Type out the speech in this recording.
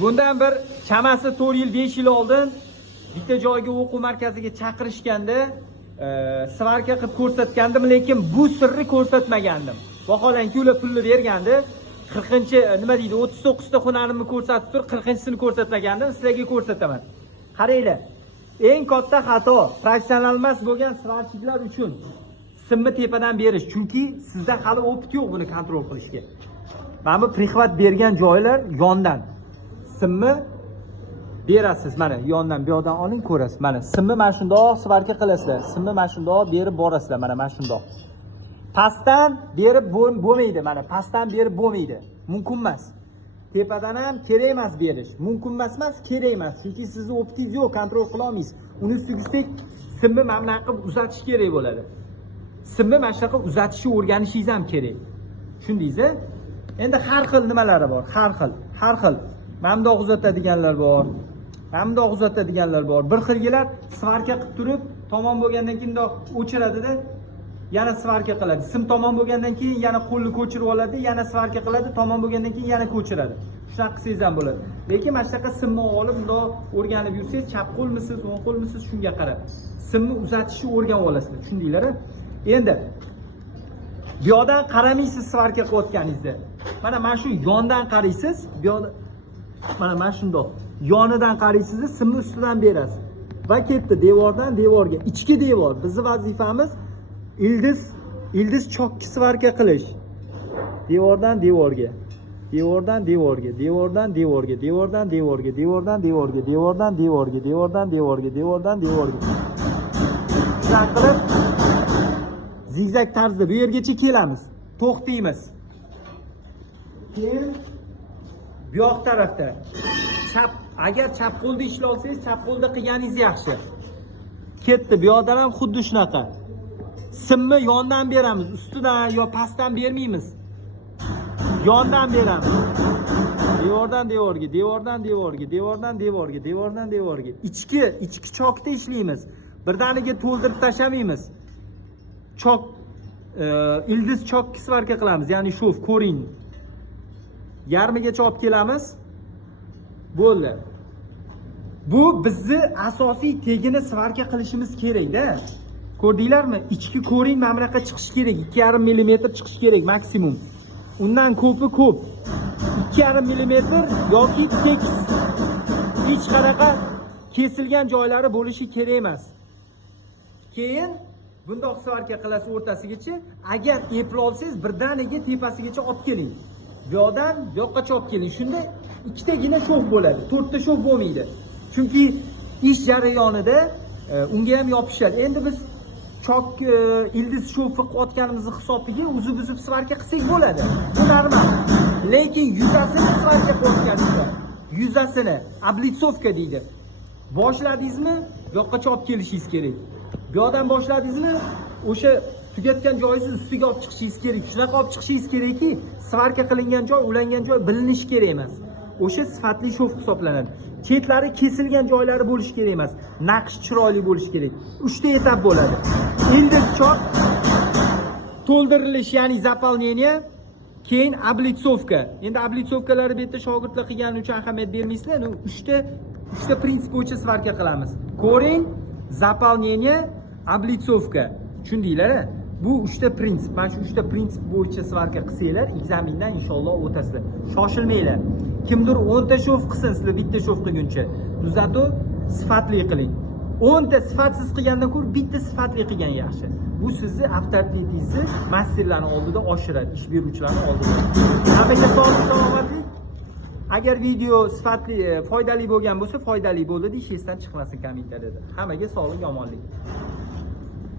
Bundan bir chamasi 4 yil 5 yil oldin bitta joyga o'quv markaziga chaqirishganda svarka qilib ko'rsatgandim, lekin bu sirni ko'rsatmagandim. Vaholanki ular pulni bergandi. nima deydi, 39 ta hunarimni ko'rsatib tur, 40-sini ko'rsatmagandim, sizlarga ko'rsataman. Qaranglar. Eng katta xato professional emas bo'lgan svarchilar uchun simni tepadan berish, chunki sizda hali opit yo'q buni kontrol qilishga. Mana bu prixvat bergan joylar yondan simni berasiz. Mana yondan bu yoqdan oling, ko'rasiz. Mana simni mana shundoq svarka qilasizlar. Simni mana shundoq berib borasizlar. Mana shundoq. Pastdan berib bo'lmaydi. Mana pastdan berib bo'lmaydi. Mumkin emas. Tepadan ham kerak emas berish. Mumkin emas, kerak emas. Chunki sizni optingiz yo'q, kontrol qila olmaysiz. Uni ustiga simni mana bunaqa qilib uzatish kerak bo'ladi. Simni mana shunaqa uzatishni o'rganishingiz ham kerak. Tushundingiz-a? Endi har xil nimalari bor, har xil. Mana bundoq uzatadiganlar bor. Mana bundoq uzatadiganlar bor. Bir xilgilar svarka qilib turib, tamom bo'lgandan keyin o'chiradi-da, yana svarka qiladi. Sim tamom bo'lgandan keyin yana qo'lni ko'chirib oladi, yana svarka qiladi, tamom bo'lgandan keyin yana ko'chiradi. Shunaqa qilsangiz ham bo'ladi. Lekin mana shunaqa simni olib bundoq o'rganib yursangiz, chap qo'lmisiz, o'ng qo'lmisiz shunga qarab. Simni uzatishni o'rganib olasizlar. Tushundinglar-a? Endi bu yoqdan qaramaysiz svarka qilayotganingizda. Mana shu yondan qaraysiz, bu yoqda mana shundoq. Yonidan qaraysiz, simni ustidan berasiz. Va ketdi devordan devorga. Ichki devor. Bizning vazifamiz ildiz chokki svarka qilish. Devordan devorga. Devordan devorga, devordan devorga, devordan devorga, devordan devorga, devordan devorga, devordan devorga, devordan devorga. Shunday qilib zigzag tarzda bu yergacha kelamiz. To'xtaymiz. Keyin bu yoq tarafda agar chap qo'lda ishlay olsangiz, chap qo'lda qilganingiz yaxshi. Ketdi. Bu yoqdan ham xuddi shunaqa. Simni yondan beramiz, ustidan yo pastdan bermaymiz. Yondan beramiz. Devordan devorga, devordan devorga, devordan devorga, devordan devorga. Ichki chokda ishlaymiz. Birdaniga to'ldirib tashlamaymiz. Chok ildiz chokki svarka qilamiz, ya'ni shof, ko'ring. Yarmigacha olib kelamiz. Bo'ldi. Bu bizni asosiy tegini svarka qilishimiz kerak-da. Ko'rdinglarmi? Ichki ko'ring mana bunaqa chiqish kerak. 2,5 mm chiqish kerak maksimum. Undan ko'pi ko'p. 2,5 mm yoki tekis. Hech qanaqa kesilgan joylari bo'lishi kerak emas. Keyin bundoq svarka qilasiz o'rtasigacha. Agar eplay olsangiz, birdaniga tepasigacha olib keling. Bu yoqdan bu yoqqacha olib keling. Shunda ikkitagina shof bo'ladi. 4 ta shof bo'lmaydi. Chunki ish jarayonida unga ham yopishadi. Endi biz chok ildiz shofi qilayotganimizni hisobiga uzib svarka qilsak bo'ladi. Bu normal. Lekin yuzasini svarka qilayotganingizda, yuzasini oblitsovka deydi. Boshladingizmi, bu yoqqacha olib kelishingiz kerak. Bu yoqdan boshladingizmi, o'sha tugatgan joyingizni ustiga olib chiqishingiz kerak. Shunaqa olib chiqishingiz kerakki, svarka qilingan joy, ulangan joy bilinishi kerak emas. O'sha sifatli shof hisoblanadi. Chetlari kesilgan joylari bo'lishi kerak emas. Naqsh chiroyli bo'lishi kerak. 3 ta etap bo'ladi. Ildiz chok, to'ldirilish, ya'ni zaполнение, keyin oblitsovka. Endi oblitsovkalarni bu yerda shogirdlar qilgani uchun ahamiyat bermaysizlar. 3 ta prinsip bo'yicha svarka qilamiz. Ko'ring, zaполнение, oblitsovka. Tushundinglar-a? Bu 3 ta prinsip. Mana shu 3 ta prinsip bo'yicha svarka qilsanglar, ekzamindan inshaalloh o'tasizlar. Shoshilmanglar. Kimdir 10 ta shof qilsin, sizlar bitta shof qilguncha. Zato sifatli qiling. 10 ta sifatsiz qilgandan ko'ra bitta sifatli qilgan yaxshi. Bu sizni avtoritetingizni masterlarning oldida oshiradi, ish beruvchilarning oldida. Hammaga sog'lik, salomatlik. Agar video sifatli, foydali bo'lgan bo'lsa, foydali bo'ldi, deyishingizdan chiqmasin kommentariyada. Hammaga sog'lik, omonlik.